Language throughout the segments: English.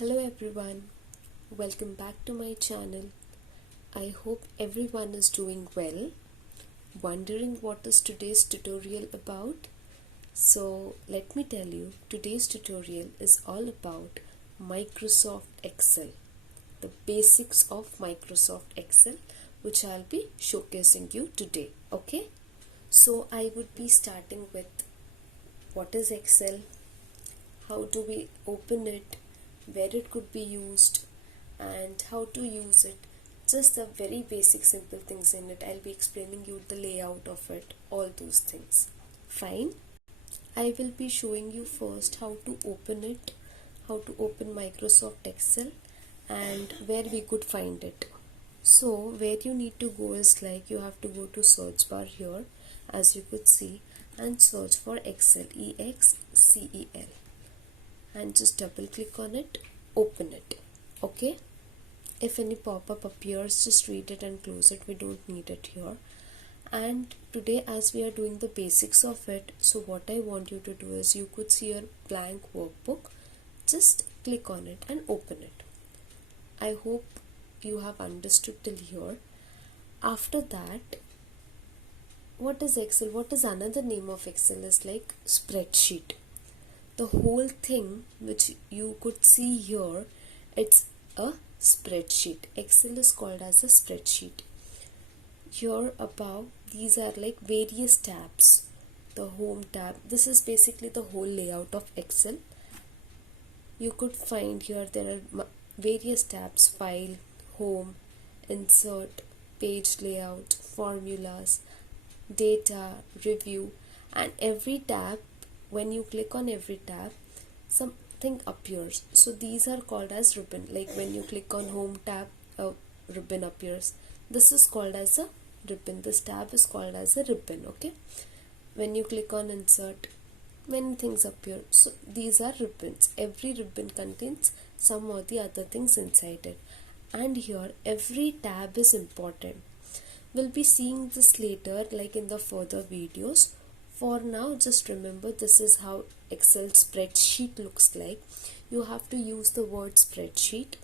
Hello everyone, welcome back to my channel. I hope everyone is doing well. Wondering what is today's tutorial about? So let me tell you, today's tutorial is all about Microsoft Excel, the basics of Microsoft Excel, which I'll be showcasing you today. Okay, so I would be starting with what is Excel, how do we open it, where it could be used, and how to use it. Just the very basic simple things in it. I'll be explaining you the layout of it, all those things. Fine. I will be showing you first how to open it, how to open Microsoft Excel, and where we could find it. So where you need to go is like you have to go to search bar here, as you could see, and search for Excel, EXCEL, and just double click on it, open it. Okay, if any pop-up appears, just read it and close it. We don't need it here. And today, as we are doing the basics of it, so what I want you to do is, you could see a blank workbook, just click on it and open it. I hope you have understood till here. After that, what is Excel? What is another name of Excel is like spreadsheet. The whole thing which you could see here, it's a spreadsheet. Excel is called as a spreadsheet. Here above, these are like various tabs. The home tab, this is basically the whole layout of Excel. You could find here there are various tabs: file, home, insert, page layout, formulas, data, review, and every tab, when you click on every tab, something appears. So these are called as ribbon. Like when you click on home tab, a ribbon appears. This is called as a ribbon. This tab is called as a ribbon. Okay, when you click on insert, many things appear. So these are ribbons. Every ribbon contains some or the other things inside it. And here every tab is important. We'll be seeing this later, like in the further videos. For now, just remember, this is how Excel spreadsheet looks like. You have to use the word spreadsheet.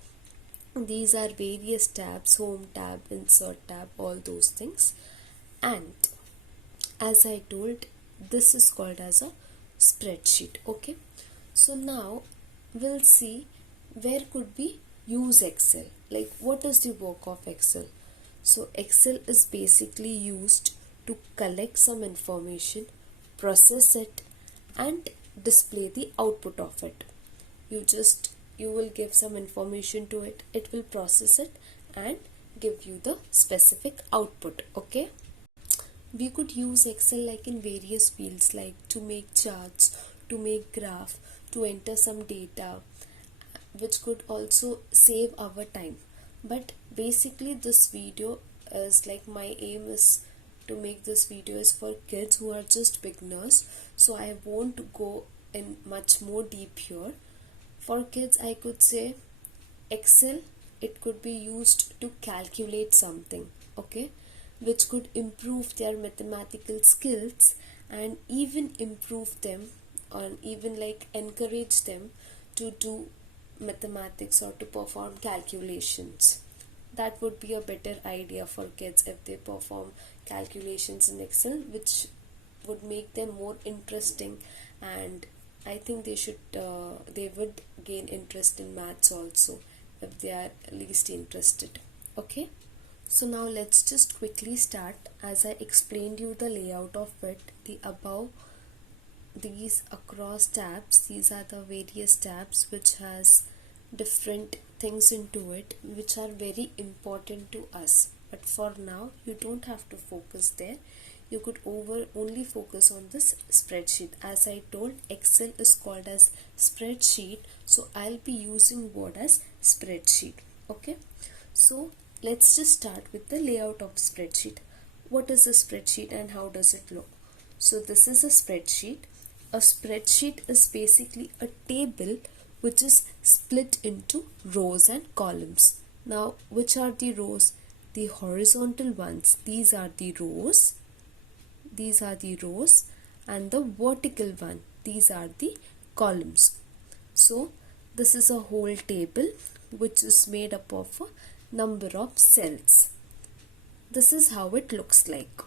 These are various tabs: home tab, insert tab, all those things. And as I told, this is called as a spreadsheet. Okay, so now we'll see where could we use Excel. Like, what is the work of Excel? So Excel is basically used to collect some information, process it, and display the output of it. You will give some information to it, it will process it and give you the specific output. Okay, we could use Excel like in various fields, like to make charts, to make graph, to enter some data, which could also save our time. But basically this video is like, my aim is to make this video is for kids who are just beginners, so I won't go in much more deep here. For kids, I could say Excel, it could be used to calculate something, okay, which could improve their mathematical skills and even improve them, or even like encourage them to do mathematics or to perform calculations. That would be a better idea for kids if they perform calculations in Excel, which would make them more interesting, and I think they would gain interest in maths also if they are least interested. Okay, so now let's just quickly start. As I explained you the layout of it, the above, these across tabs, these are the various tabs which has different things into it, which are very important to us. But for now, you don't have to focus there. You could only focus on this spreadsheet. As I told, Excel is called as spreadsheet, so I'll be using word as spreadsheet. Okay, so let's just start with the layout of spreadsheet. What is a spreadsheet and how does it look? So this is a spreadsheet. A spreadsheet is basically a table which is split into rows and columns. Now, which are the rows? The horizontal ones, these are the rows. These are the rows, and the vertical one, these are the columns. So this is a whole table which is made up of a number of cells. This is how it looks like.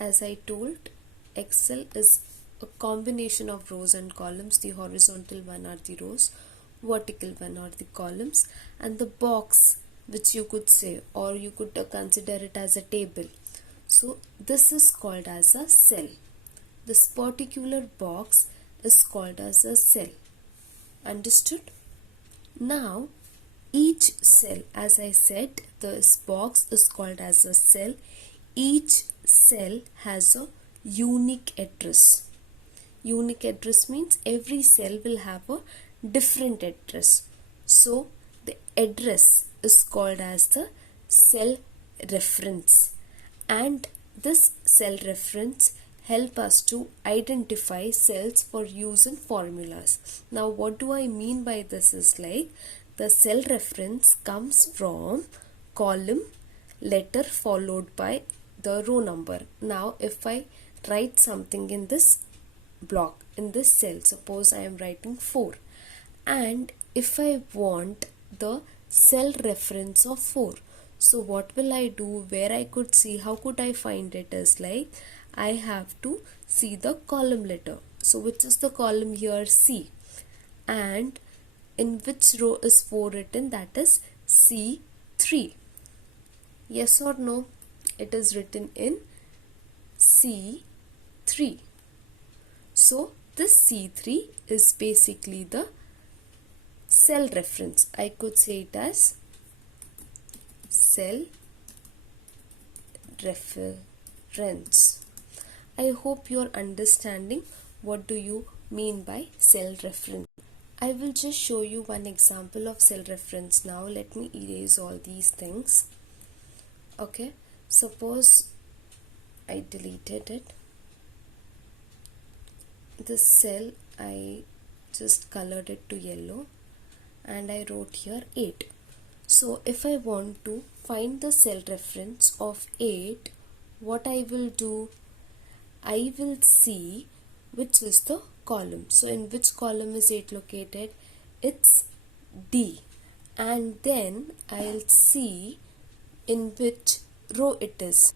As I told, Excel is a combination of rows and columns. The horizontal one are the rows, vertical one are the columns, and the box, which you could say, or you could consider it as a table. So this is called as a cell. This particular box is called as a cell. Understood? Now each cell, as I said, this box is called as a cell. Each cell has a unique address. Unique address means every cell will have a different address. So the address is called as the cell reference, and this cell reference help us to identify cells for use in formulas. Now what do I mean by this is like, the cell reference comes from column, letter followed by the row number. Now if I write something in this block, in this cell, suppose I am writing 4, and if I want the cell reference of 4, so what will I do? Where I could see, how could I find it is like, I have to see the column letter. So which is the column here? C. And in which row is 4 written? That is C3. Yes or no? It is written in C3. So this C3 is basically the cell reference. I could say it as cell reference. I hope you are understanding what do you mean by cell reference. I will just show you one example of cell reference now. Let me erase all these things. Okay, suppose I deleted it. This cell, I just colored it to yellow and I wrote here 8. So if I want to find the cell reference of 8, what I will do? I will see which is the column. So in which column is 8 located? It's D. And then I'll see in which row it is.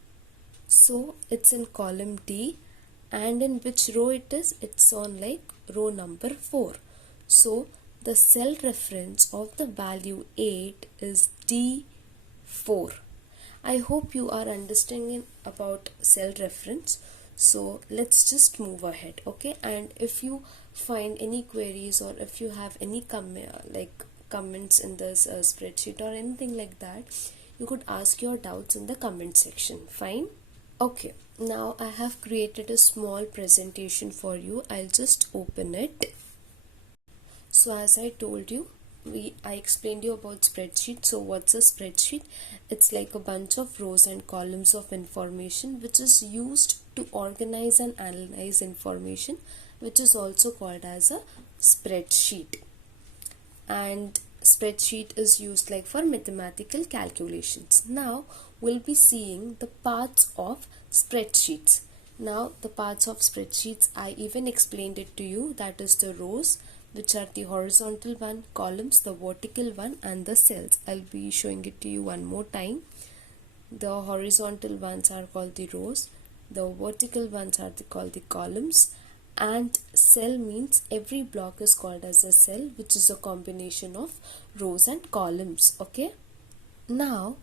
So it's in column D, and in which row it is? It's on like row number 4. So the cell reference of the value 8 is D4. I hope you are understanding about cell reference. So let's just move ahead, okay? And if you find any queries, or if you have any comments in this spreadsheet or anything like that, you could ask your doubts in the comment section. Fine? Okay, now I have created a small presentation for you. I'll just open it. So as I told you, I explained you about spreadsheet. So what's a spreadsheet? It's like a bunch of rows and columns of information which is used to organize and analyze information, which is also called as a spreadsheet. And spreadsheet is used like for mathematical calculations. Now we'll be seeing the parts of spreadsheets. Now the parts of spreadsheets, I even explained it to you. That is the rows, which are the horizontal one, columns, the vertical one, and the cells. I'll be showing it to you one more time. The horizontal ones are called the rows, the vertical ones are called the columns, and cell means every block is called as a cell, which is a combination of rows and columns. Okay, now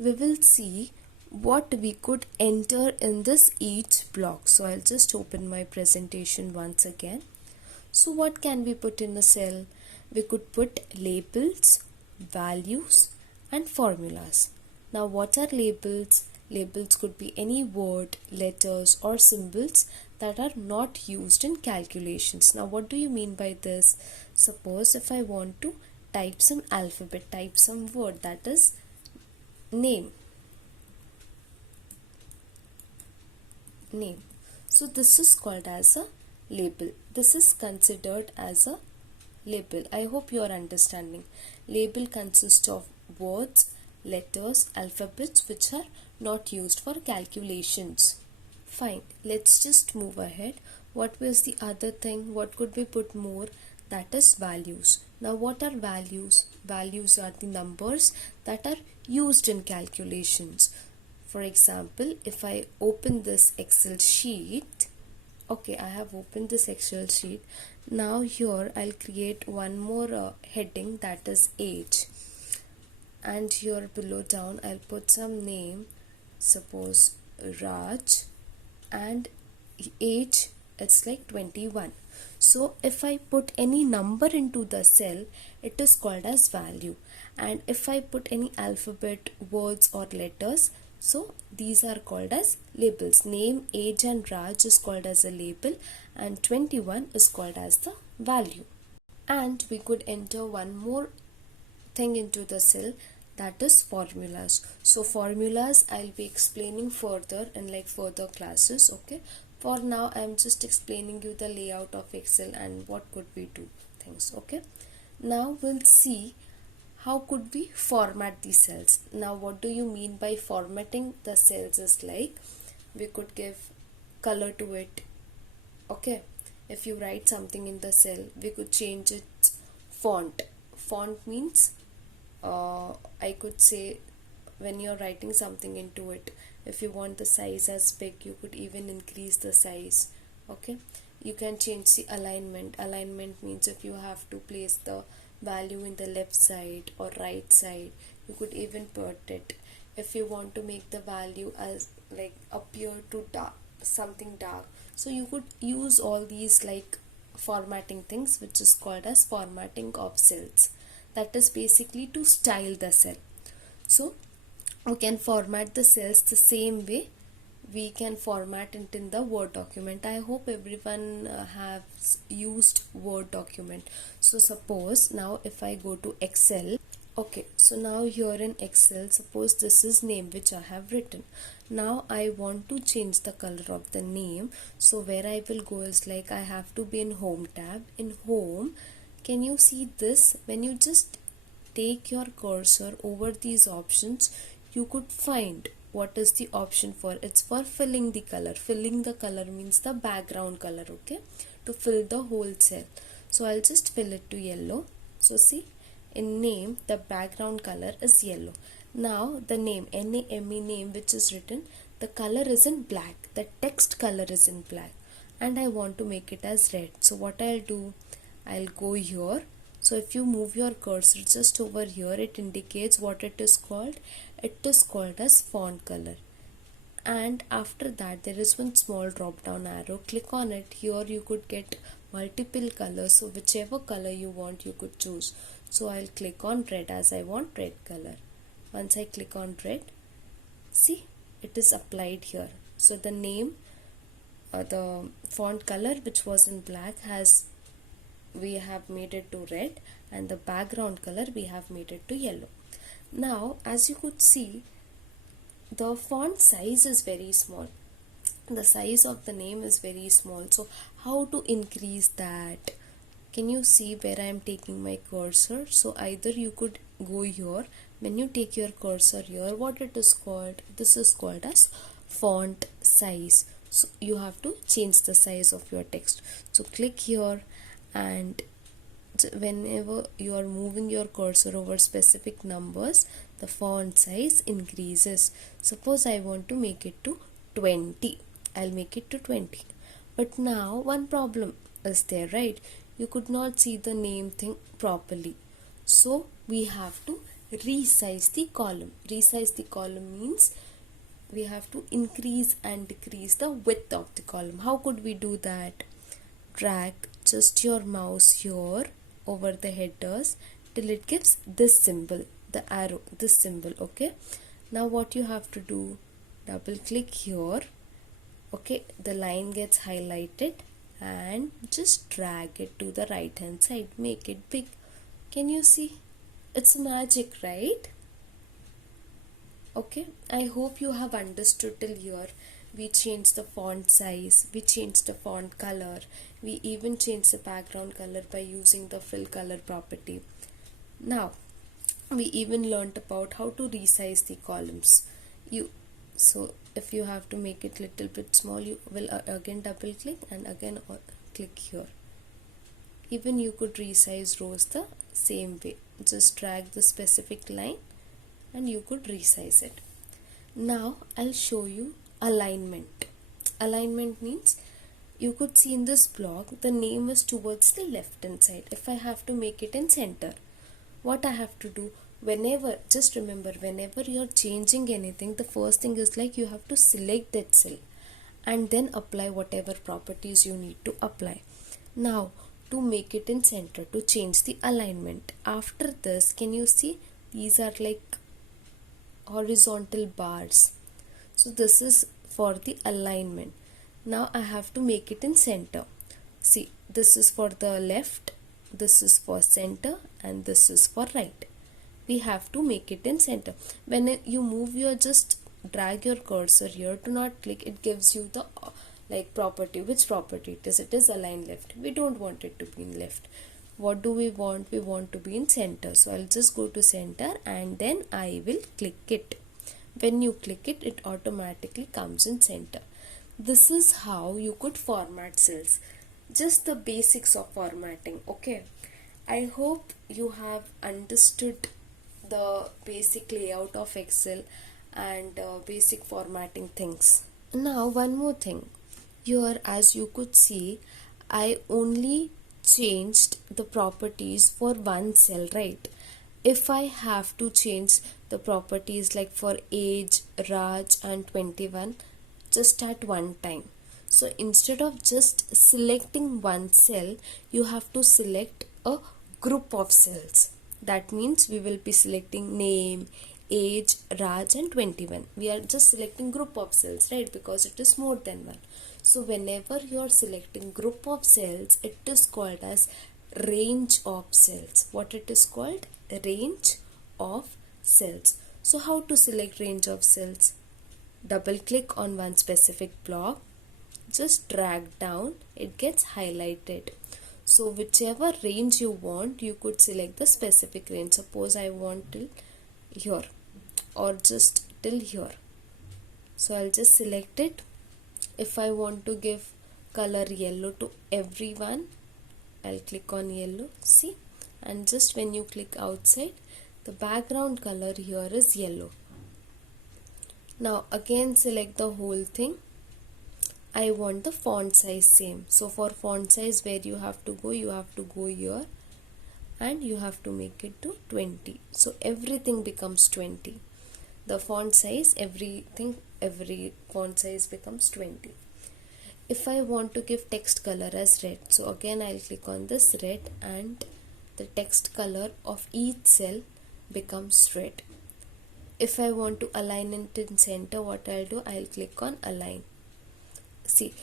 we will see what we could enter in this each block. So I'll just open my presentation once again. So what can we put in a cell? We could put labels, values, and formulas. Now what are labels? Labels could be any word, letters, or symbols that are not used in calculations. Now what do you mean by this? Suppose if I want to type some alphabet, type some word, that is name. Name. So this is called as a label. This is considered as a label. I hope you are understanding. Label consists of words, letters, alphabets which are not used for calculations. Fine, let's just move ahead. What was the other thing? What could we put more? that is values. Now what are values? Values are the numbers that are used in calculations. For example, if I open this Excel sheet, okay, I have opened this Excel sheet. Now here I'll create one more heading, that is age, and here below down I'll put some name, suppose Raj, and age it's like 21. So if I put any number into the cell, it is called as value, and if I put any alphabet, words or letters, so these are called as labels. Name, age and Raj is called as a label, and 21 is called as the value. And we could enter one more thing into the cell, that is formulas. So formulas I'll be explaining further in like further classes. Okay, for now I'm just explaining you the layout of Excel and what could we do things. Okay, now we'll see how could we format the cells. Now what do you mean by formatting the cells is like we could give color to it. Okay, if you write something in the cell, we could change its font. Font means I could say when you're writing something into it, if you want the size as big, you could even increase the size. Okay, you can change the alignment. Alignment means if you have to place the value in the left side or right side, you could even put it. If you want to make the value as like appear to dark, something dark, so you could use all these like formatting things, which is called as formatting of cells. That is basically to style the cell. So we can format the cells the same way we can format it in the Word document. I hope everyone has used Word document. So suppose now if I go to Excel, okay, so now here in Excel, suppose this is name which I have written. Now I want to change the color of the name. So where I will go is like I have to be in Home tab. In Home, can you see this? When you just take your cursor over these options, you could find what is the option for. It's for filling the color. Filling the color means the background color, okay, to fill the whole cell. So I'll just fill it to yellow. So see, in name the background color is yellow. Now the name, NAME name which is written, the color is in black, the text color is in black, and I want to make it as red. So what I'll do, I'll go here. So if you move your cursor just over here, it indicates what it is called. It is called as font color. And after that there is one small drop down arrow. Click on it. Here you could get multiple colors. So whichever color you want you could choose. So I'll click on red as I want red color. Once I click on red, see, it is applied here. So the name, the font color which was in black we have made it to red, and the background color we have made it to yellow. Now as you could see, the font size is very small. The size of the name is very small. So how to increase that? Can you see where I am taking my cursor? So either you could go here. When you take your cursor here, what it is called? This is called as font size. So you have to change the size of your text. So click here, and whenever you are moving your cursor over specific numbers, the font size increases. Suppose I want to make it to 20. I'll make it to 20. But now one problem is there, right? You could not see the name thing properly. So we have to resize the column. Resize the column means we have to increase and decrease the width of the column. How could we do that? Drag just your mouse here over the headers till it gives this symbol, the arrow, this symbol. Okay, now what you have to do, double click here. Okay, the line gets highlighted, and just drag it to the right hand side. Make it big. Can you see? It's magic, right? Okay, I hope you have understood till here. We changed the font size, we changed the font color, we even changed the background color by using the fill color property. Now we even learnt about how to resize the columns. So if you have to make it little bit small, you will again double click and again click here. Even you could resize rows the same way. Just drag the specific line and you could resize it. Now I'll show you alignment. Alignment means you could see in this block the name is towards the left hand side. If I have to make it in center, what I have to do, whenever, just remember, whenever you're changing anything, the first thing is like you have to select that cell and then apply whatever properties you need to apply. Now to make it in center, to change the alignment, after this, can you see these are like horizontal bars? So this is for the alignment. Now I have to make it in center. See, this is for the left, this is for center, and this is for right. We have to make it in center. When you move your, just drag your cursor here, to not click, it gives you the like property. Which property it is? It is align left. We don't want it to be in left. What do we want? We want to be in center. So I'll just go to center and then I will click it. When you click it, it automatically comes in center. This is how you could format cells. Just the basics of formatting. Okay, I hope you have understood the basic layout of Excel and basic formatting things. Now one more thing. Here, as you could see, I only changed the properties for one cell, right? If I have to change the properties like for age, Raj and 21 just at one time. So instead of just selecting one cell, you have to select a group of cells. That means we will be selecting name, age, Raj and 21. We are just selecting group of cells, right? Because it is more than one. So whenever you are selecting group of cells, it is called as range of cells. What it is called? Range of cells. So how to select range of cells? Double click on one specific block, just drag down, it gets highlighted. So whichever range you want, you could select the specific range. Suppose I want till here or just till here. So I'll just select it. If I want to give color yellow to everyone, I'll click on yellow, see, and just when you click outside, the background color here is yellow. Now again select the whole thing. I want the font size same. So for font size, where you have to go here and you have to make it to 20. So everything becomes 20. The font size, every font size becomes 20. If I want to give text color as red, so again I'll click on this red and the text color of each cell becomes red. If I want to align it in center, what I'll do, I'll click on align. See,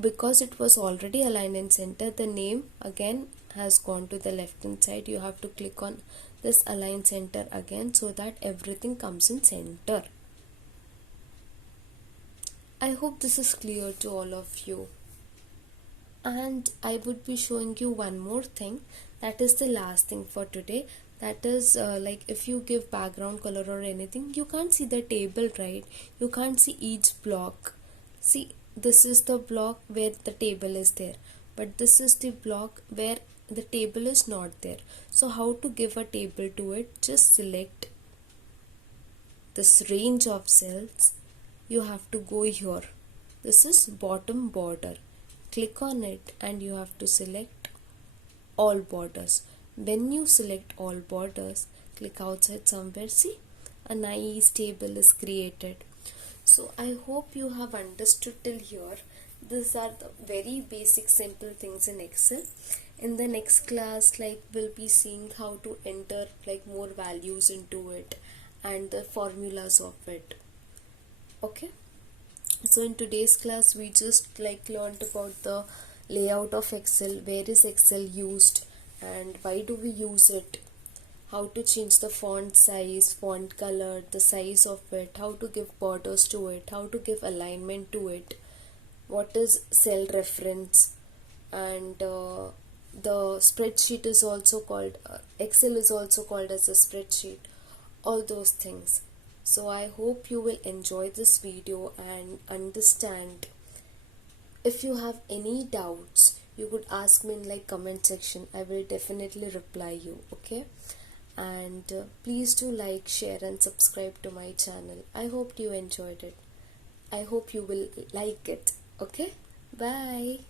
because it was already aligned in center, the name again has gone to the left hand side. You have to click on this align center again so that everything comes in center. I hope this is clear to all of you. And I would be showing you one more thing. That is the last thing for today. That is like if you give background color or anything, you can't see the table, right? You can't see each block. See, this is the block where the table is there, but this is the block where the table is not there. So how to give a table to it? Just select this range of cells. You have to go here. This is bottom border. Click on it and you have to select all borders. When you select all borders, click outside somewhere. See, a nice table is created. So I hope you have understood till here. These are the very basic simple things in Excel. In the next class, like, we'll be seeing how to enter like more values into it and the formulas of it. Okay, so in today's class we just like learned about the layout of Excel, where is Excel used and why do we use it, how to change the font size, font color, the size of it, how to give borders to it, how to give alignment to it, what is cell reference, and the spreadsheet is also called Excel is also called as a spreadsheet, all those things. So I hope you will enjoy this video and understand. If you have any doubts, you could ask me in like comment section. I will definitely reply you. Okay, and please do like, share and subscribe to my channel. I hope you enjoyed it. I hope you will like it. Okay, bye.